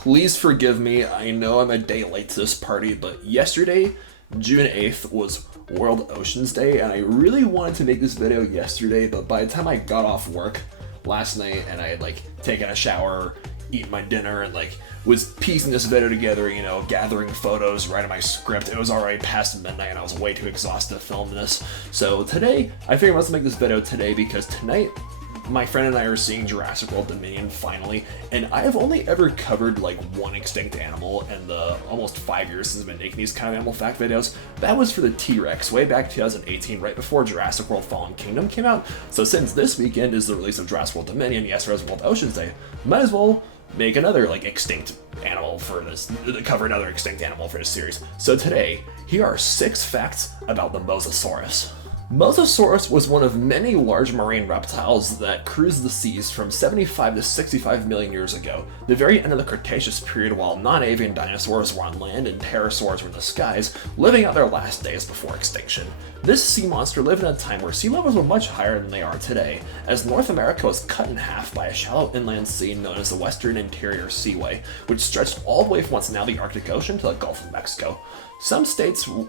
Please forgive me, I know I'm a day late to this party, but yesterday, June 8th, was World Oceans Day, and I really wanted to make this video yesterday, but by the time I got off work last night and I had taken a shower, eaten my dinner, and was piecing this video together, gathering photos, writing my script, it was already past midnight and I was way too exhausted to film this. So today, I figured let's make this video today because tonight, my friend and I are seeing Jurassic World Dominion finally, and I have only ever covered one extinct animal in the almost 5 years since I've been making these kind of animal fact videos. That was for the T-Rex way back 2018, right before Jurassic World Fallen Kingdom came out. So since this weekend is the release of Jurassic World Dominion, yesterday's World Oceans Day, might as well make another extinct animal for this, cover another extinct animal for this series. So today, here are 6 facts about the Mosasaurus. Mosasaurus was one of many large marine reptiles that cruised the seas from 75 to 65 million years ago, the very end of the Cretaceous period, while non-avian dinosaurs were on land and pterosaurs were in the skies, living out their last days before extinction. This sea monster lived in a time where sea levels were much higher than they are today, as North America was cut in half by a shallow inland sea known as the Western Interior Seaway, which stretched all the way from what's now the Arctic Ocean to the Gulf of Mexico. Some states where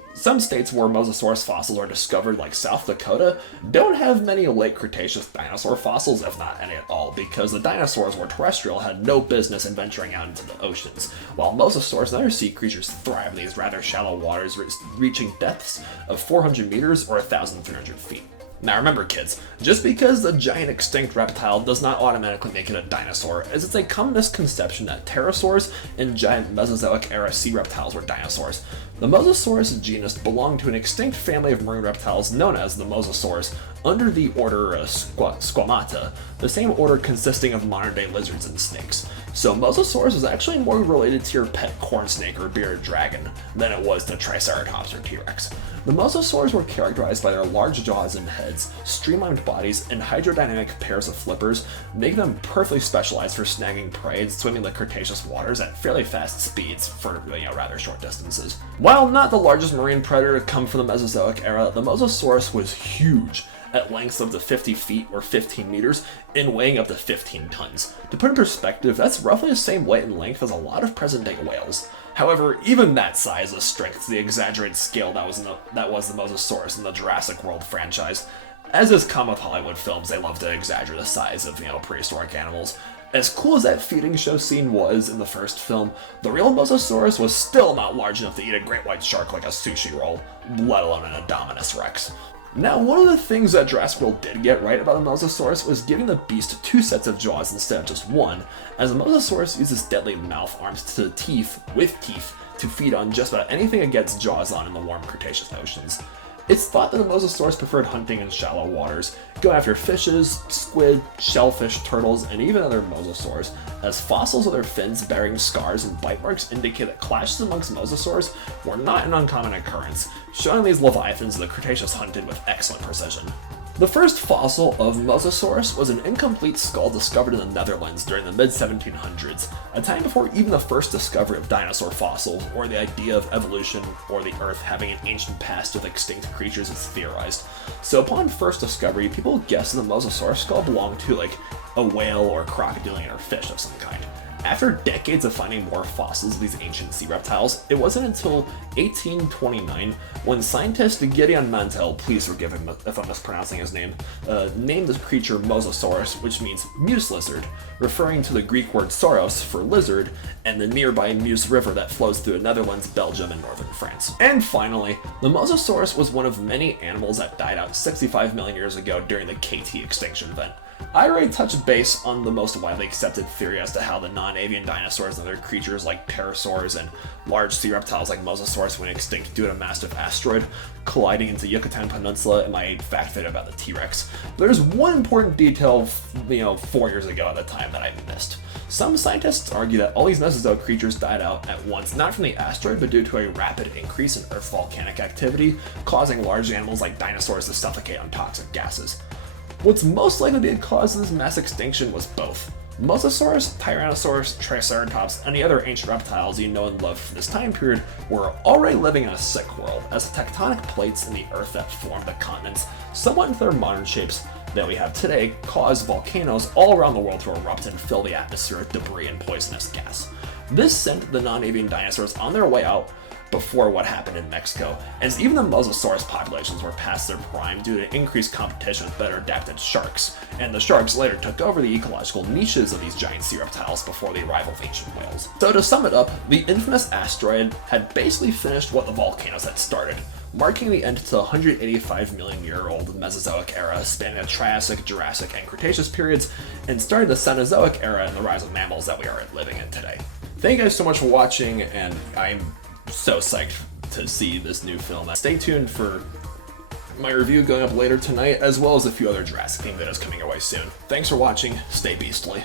Mosasaurus fossils are discovered, like South Dakota, don't have many late Cretaceous dinosaur fossils, if not any at all, because the dinosaurs were terrestrial and had no business in venturing out into the oceans, while Mosasaurus and other sea creatures thrive in these rather shallow waters, reaching depths of 400 meters or 1,300 feet. Now remember kids, just because the giant extinct reptile does not automatically make it a dinosaur, as it's a common misconception that pterosaurs and giant Mesozoic era sea reptiles were dinosaurs. The Mosasaurus genus belonged to an extinct family of marine reptiles known as the Mosasaurs, under the order Squamata, the same order consisting of modern-day lizards and snakes. So Mosasaurus is actually more related to your pet corn snake or bearded dragon than it was to Triceratops or T-Rex. The Mosasaurs were characterized by their large jaws and heads, streamlined bodies, and hydrodynamic pairs of flippers, making them perfectly specialized for snagging prey and swimming the Cretaceous waters at fairly fast speeds for rather short distances. While not the largest marine predator to come from the Mesozoic era, the Mosasaurus was huge, at lengths up to 50 feet or 15 meters, and weighing up to 15 tons. To put in perspective, that's roughly the same weight and length as a lot of present-day whales. However, even that size is strength to the exaggerated scale that was the Mosasaurus in the Jurassic World franchise. As is common with Hollywood films, they love to exaggerate the size of, prehistoric animals. As cool as that feeding show scene was in the first film, the real Mosasaurus was still not large enough to eat a great white shark like a sushi roll, let alone an Indominus Rex. Now, one of the things that Jurassic World did get right about the Mosasaurus was giving the beast 2 sets of jaws instead of just one, as the Mosasaurus uses deadly mouth arms to teeth to feed on just about anything it gets jaws on in the warm Cretaceous oceans. It's thought that the Mosasaurus preferred hunting in shallow waters, going after fishes, squid, shellfish, turtles, and even other mosasaurs, as fossils of their fins bearing scars and bite marks indicate that clashes amongst mosasaurs were not an uncommon occurrence, showing these leviathans the Cretaceous hunted with excellent precision. The first fossil of Mosasaurus was an incomplete skull discovered in the Netherlands during the mid-1700s, a time before even the first discovery of dinosaur fossils, or the idea of evolution or the Earth having an ancient past with extinct creatures is theorized. So upon first discovery, people guessed the Mosasaurus skull belonged to a whale or crocodilian or fish of some kind. After decades of finding more fossils of these ancient sea reptiles, it wasn't until 1829 when scientist Gideon Mantell, please forgive him if I'm mispronouncing his name, named the creature Mosasaurus, which means Meuse lizard, referring to the Greek word sauros for lizard and the nearby Meuse River that flows through the Netherlands, Belgium, and northern France. And finally, the Mosasaurus was one of many animals that died out 65 million years ago during the KT extinction event. I already touched base on the most widely accepted theory as to how the non-avian dinosaurs and other creatures like pterosaurs and large sea reptiles like Mosasaurus went extinct due to a massive asteroid colliding into Yucatan Peninsula in my fact video about the T-Rex. There's one important detail, 4 years ago at the time that I missed. Some scientists argue that all these Mesozoic creatures died out at once, not from the asteroid, but due to a rapid increase in Earth's volcanic activity, causing large animals like dinosaurs to suffocate on toxic gases. What's most likely to be the cause of this mass extinction was both. Mosasaurus, Tyrannosaurus, Triceratops, and the other ancient reptiles you know and love from this time period were already living in a sick world, as the tectonic plates in the Earth that formed the continents, somewhat into their modern shapes that we have today, cause volcanoes all around the world to erupt and fill the atmosphere with debris and poisonous gas. This sent the non-avian dinosaurs on their way out before what happened in Mexico, as even the Mosasaurus populations were past their prime due to increased competition with better adapted sharks, and the sharks later took over the ecological niches of these giant sea reptiles before the arrival of ancient whales. So to sum it up, the infamous asteroid had basically finished what the volcanoes had started, marking the end to the 185 million year old Mesozoic era spanning the Triassic, Jurassic, and Cretaceous periods, and starting the Cenozoic era and the rise of mammals that we are living in today. Thank you guys so much for watching, and I'm so psyched to see this new film. Stay tuned for my review going up later tonight, as well as a few other Jurassic themed videos coming your way soon. Thanks for watching, stay beastly.